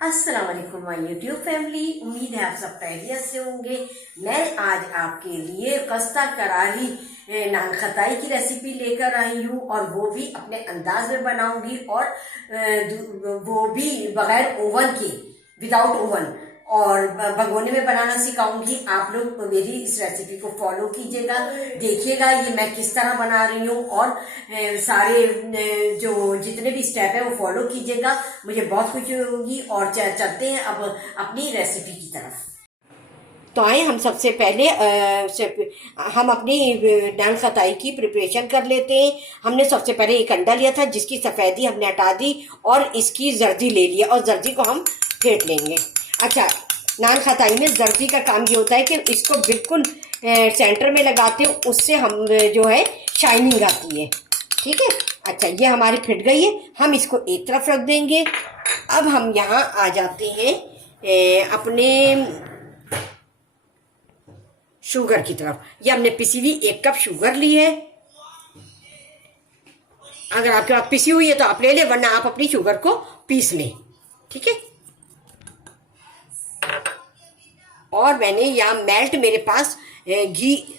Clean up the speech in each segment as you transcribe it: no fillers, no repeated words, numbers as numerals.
अस्सलाम वालेकुम my YouTube family. उम्मीद है आप सब खैरियत से होंगे। मैं आज आपके लिए खस्ता करारी नान खताई की रेसिपी लेकर आई हूँ और वो भी अपने अंदाज में बनाऊंगी और वो भी बगैर ओवन के, विदाउट ओवन, और भगोने में बनाना सिखाऊंगी। आप लोग मेरी इस रेसिपी को फॉलो कीजिएगा, देखिएगा ये मैं किस तरह बना रही हूँ और सारे जो जितने भी स्टेप है वो फॉलो कीजिएगा। मुझे बहुत खुशी होगी और चलते हैं अब अपनी रेसिपी की तरफ। तो आए हम सबसे पहले हम अपनी नान खताई की प्रिपरेशन कर लेते हैं। हमने सबसे पहले एक अंडा लिया था जिसकी सफ़ेदी हमने हटा दी और इसकी जर्दी ले लिया और जर्दी को हम फेंट लेंगे। अच्छा, नान खताई में जर्दी का काम ये होता है कि इसको बिल्कुल सेंटर में लगाते हो, उससे हम जो है शाइनिंग आती है। ठीक है। अच्छा, ये हमारी फिट गई है, हम इसको एक तरफ रख देंगे। अब हम यहाँ आ जाते हैं अपने शुगर की तरफ। ये हमने पिसी हुई 1 कप शुगर ली है। अगर आपके पास पिसी हुई है तो आप ले लें, वरना आप अपनी शुगर को पीस लें। ठीक है। और मैंने यहाँ मेल्ट मेरे पास घी,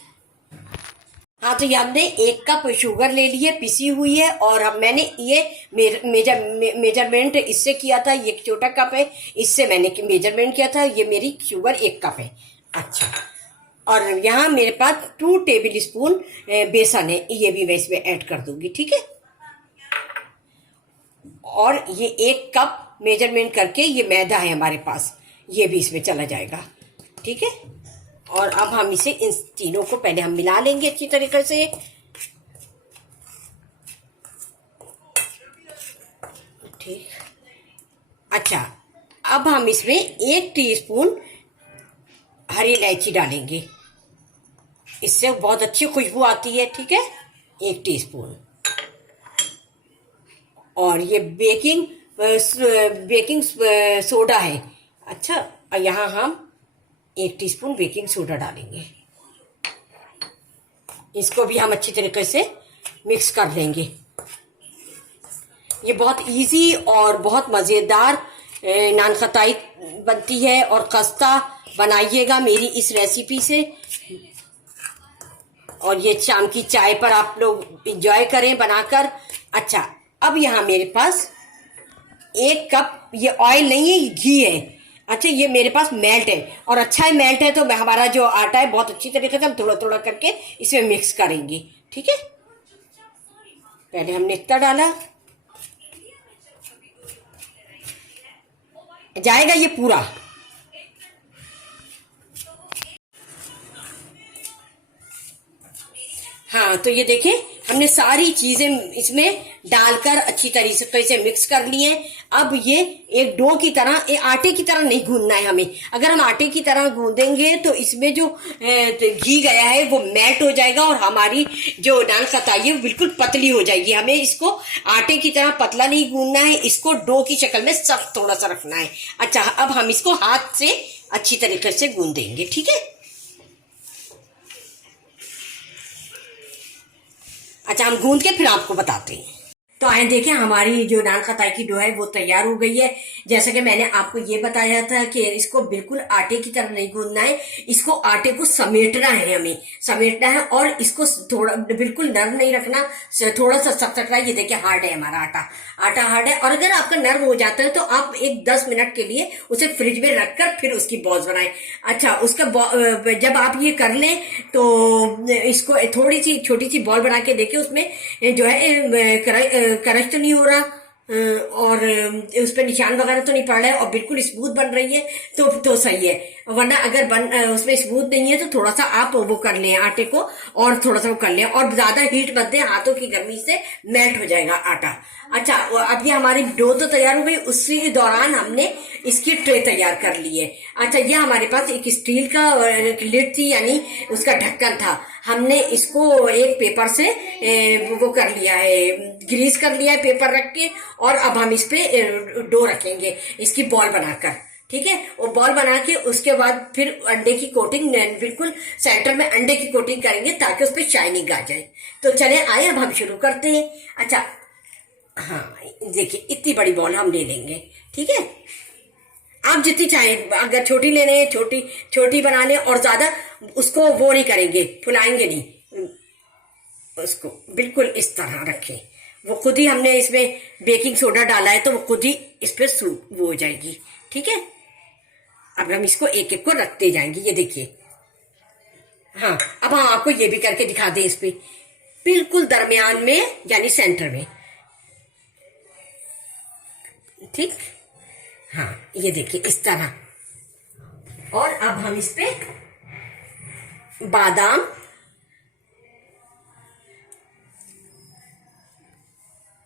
हाँ, तो ये हमने 1 कप शुगर ले ली है, पिसी हुई है। और अब मैंने ये मेजरमेंट इससे किया था, ये छोटा कप है, इससे मैंने मेजरमेंट किया था। ये मेरी शुगर 1 कप है। अच्छा, और यहाँ मेरे पास 2 टेबल स्पून बेसन है, ये भी मैं इसमें ऐड कर दूंगी। ठीक है। और ये 1 कप मेजरमेंट करके ये मैदा है हमारे पास, ये भी इसमें चला जाएगा। ठीक है। और अब हम इसे इन तीनों को पहले हम मिला लेंगे अच्छी तरीके से। ठीक। अच्छा, अब हम इसमें 1 टीस्पून हरी इलायची डालेंगे, इससे बहुत अच्छी खुशबू आती है। ठीक है, 1 टीस्पून। और ये बेकिंग सोडा है। अच्छा, यहाँ हम 1 टीस्पून बेकिंग सोडा डालेंगे, इसको भी हम अच्छी तरीके से मिक्स कर लेंगे। ये बहुत इजी और बहुत मज़ेदार नान खताई बनती है और खस्ता बनाइएगा मेरी इस रेसिपी से। और ये शाम की चाय पर आप लोग इंजॉय करें बनाकर। अच्छा, अब यहाँ मेरे पास 1 कप, ये ऑयल नहीं है, ये घी है। अच्छा, ये मेरे पास मेल्ट है और अच्छा है मेल्ट है, तो हमारा जो आटा है बहुत अच्छी तरीके से हम थोड़ा थोड़ा करके इसमें मिक्स करेंगे। ठीक है। पहले हमने इतना डाला, जाएगा ये पूरा। हाँ, तो ये देखें, हमने सारी चीजें इसमें डालकर अच्छी तरीके से मिक्स कर ली है। अब ये एक डो की तरह, एक आटे की तरह नहीं गूंदना है हमें। अगर हम आटे की तरह गूंदेंगे तो इसमें जो घी गया है वो मेल्ट हो जाएगा और हमारी जो नान खताई है वो बिल्कुल पतली हो जाएगी। हमें इसको आटे की तरह पतला नहीं गूंदना है, इसको डो की शक्ल में सख्त थोड़ा सा रखना है। अच्छा, अब हम इसको हाथ से अच्छी तरीके से गूंदेंगे। ठीक है। अच्छा, हम गूंद के फिर आपको बताते हैं। तो आए देखें, हमारी जो नान खताई की डो है वो तैयार हो गई है। जैसा कि मैंने आपको ये बताया था कि इसको बिल्कुल आटे की तरह नहीं गूंदना है, इसको आटे को समेटना है, हमें समेटना है और इसको थोड़ा बिल्कुल नरम नहीं रखना, थोड़ा सा सख्त रखना है। ये देखिए, हार्ड है हमारा आटा हार्ड है। और अगर आपका नरम हो जाता है तो आप एक 10 मिनट के लिए उसे फ्रिज में रखकर फिर उसकी बॉल्स बनाएं। अच्छा, उसका जब आप ये कर लें तो इसको थोड़ी सी छोटी सी बॉल बना के देखें, उसमें जो है करच तो नहीं हो रहा और उस पर निशान वगैरह तो नहीं पड़ रहा है और बिल्कुल स्मूथ बन रही है तो सही है। वरना अगर उसमें स्मूथ नहीं है तो थोड़ा सा आप वो कर लें आटे को, और थोड़ा सा वो कर लें और ज्यादा हीट मत दें, हाथों की गर्मी से मेल्ट हो जाएगा आटा। अच्छा, अब ये हमारी डो तो तैयार हो गई, उसी के दौरान हमने इसकी ट्रे तैयार कर ली है। अच्छा, ये हमारे पास एक स्टील का लिड थी, यानी उसका ढक्कन था। हमने इसको एक पेपर से वो कर लिया है, ग्रीस कर लिया है पेपर रख के, और अब हम इस पे डो रखेंगे इसकी बॉल बनाकर। ठीक है। वो बॉल बना के उसके बाद फिर अंडे की कोटिंग, बिल्कुल सेंटर में अंडे की कोटिंग करेंगे ताकि उस पर शाइनिंग आ जाए। तो चले आए, अब हम शुरू करते हैं। अच्छा, हाँ, देखिए इतनी बड़ी बॉल हम ले लेंगे। ठीक है। आप जितनी चाहें, अगर छोटी लेने हैं छोटी छोटी बना लें, और ज्यादा उसको वो नहीं करेंगे, फुलाएंगे नहीं उसको, बिल्कुल इस तरह रखें। वो खुद ही, हमने इसमें बेकिंग सोडा डाला है तो वो खुद ही इस पे वो हो जाएगी। ठीक है, अब हम इसको एक एक को रखते जाएंगे। ये देखिए, हाँ अब हम आपको ये भी करके दिखा दें, इस पे बिल्कुल दरमियान में, यानी सेंटर में। ठीक, हाँ ये देखिए इस तरह। और अब हम इस पे बादाम,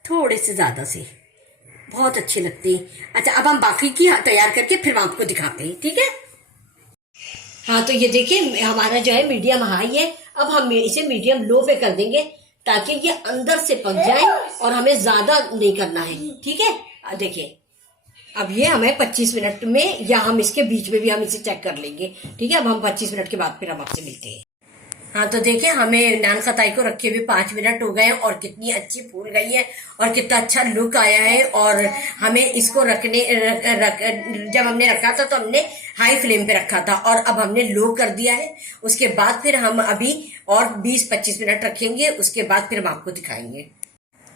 थोड़े से ज्यादा से, बहुत अच्छे लगते हैं। अच्छा, अब हम बाकी की तैयार करके फिर हम आपको दिखाते हैं। ठीक है, हाँ तो ये देखिए हमारा जो है मीडियम हाई है। अब हम इसे मीडियम लो पे कर देंगे ताकि ये अंदर से पक जाए और हमें ज्यादा नहीं करना है। ठीक है, देखिए अब ये हमें 25 मिनट में, या हम इसके बीच में भी हम इसे चेक कर लेंगे। ठीक है, अब हम 25 मिनट के बाद फिर हम आपसे मिलते हैं। हाँ तो देखिए हमें नान खताई को रखे हुए 5 मिनट हो गए हैं और कितनी अच्छी फूल गई है और कितना अच्छा लुक आया है। और हमें इसको जब हमने रखा था तो हमने हाई फ्लेम पे रखा था और अब हमने लो कर दिया है। उसके बाद फिर हम अभी और 20-25 मिनट रखेंगे, उसके बाद फिर हम आपको दिखाएंगे।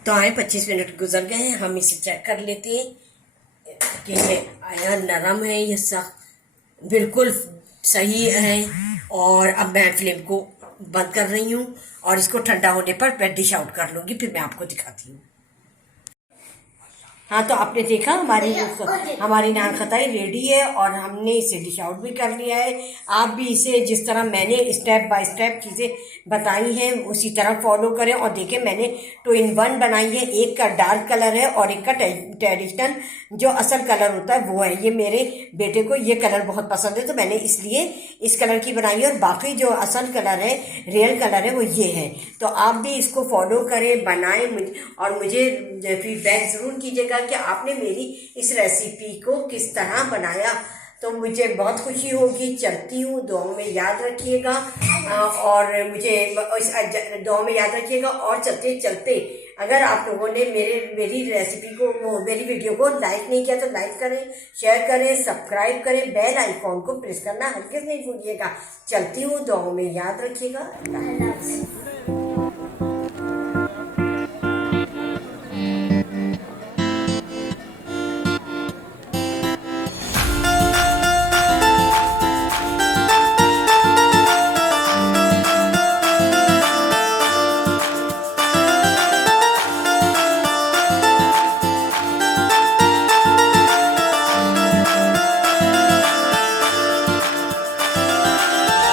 तो आए 25 मिनट गुजर गए हैं, हम इसे चेक कर लेते हैं कि ये आया नरम है, ये सब बिल्कुल सही है। और अब मैं फ्लेम को बंद कर रही हूँ और इसको ठंडा होने पर मैं डिश आउट कर लूंगी, फिर मैं आपको दिखाती हूँ। हाँ तो आपने देखा हमारी नान खताई रेडी है और हमने इसे डिश आउट भी कर लिया है। आप भी इसे जिस तरह मैंने स्टेप बाय स्टेप चीज़ें बताई हैं उसी तरह फॉलो करें। और देखिए मैंने 2 in 1 बनाई है, एक का डार्क कलर है और एक का ट्रेडिशनल जो असल कलर होता है वो है। ये मेरे बेटे को ये कलर बहुत पसंद है तो मैंने इसलिए इस कलर की बनाई है, और बाकी जो असल कलर है, रियल कलर है, वो ये है। तो आप भी इसको फॉलो करें, बनाएं और मुझे फीडबैक जरूर कीजिएगा कि आपने मेरी इस रेसिपी को किस तरह बनाया। तो मुझे बहुत खुशी होगी। चलती हूँ, दुआओं में याद रखिएगा और मुझे दुआओं में याद रखिएगा। और चलते चलते अगर आप लोगों ने मेरी रेसिपी को, मेरी वीडियो को लाइक नहीं किया तो लाइक करें, शेयर करें, सब्सक्राइब करें, बेल आइकॉन को प्रेस करना हरगिज़ नहीं भूलिएगा। चलती हूँ, दुआओं में याद रखिएगा। अल्लाह हाफ़िज़।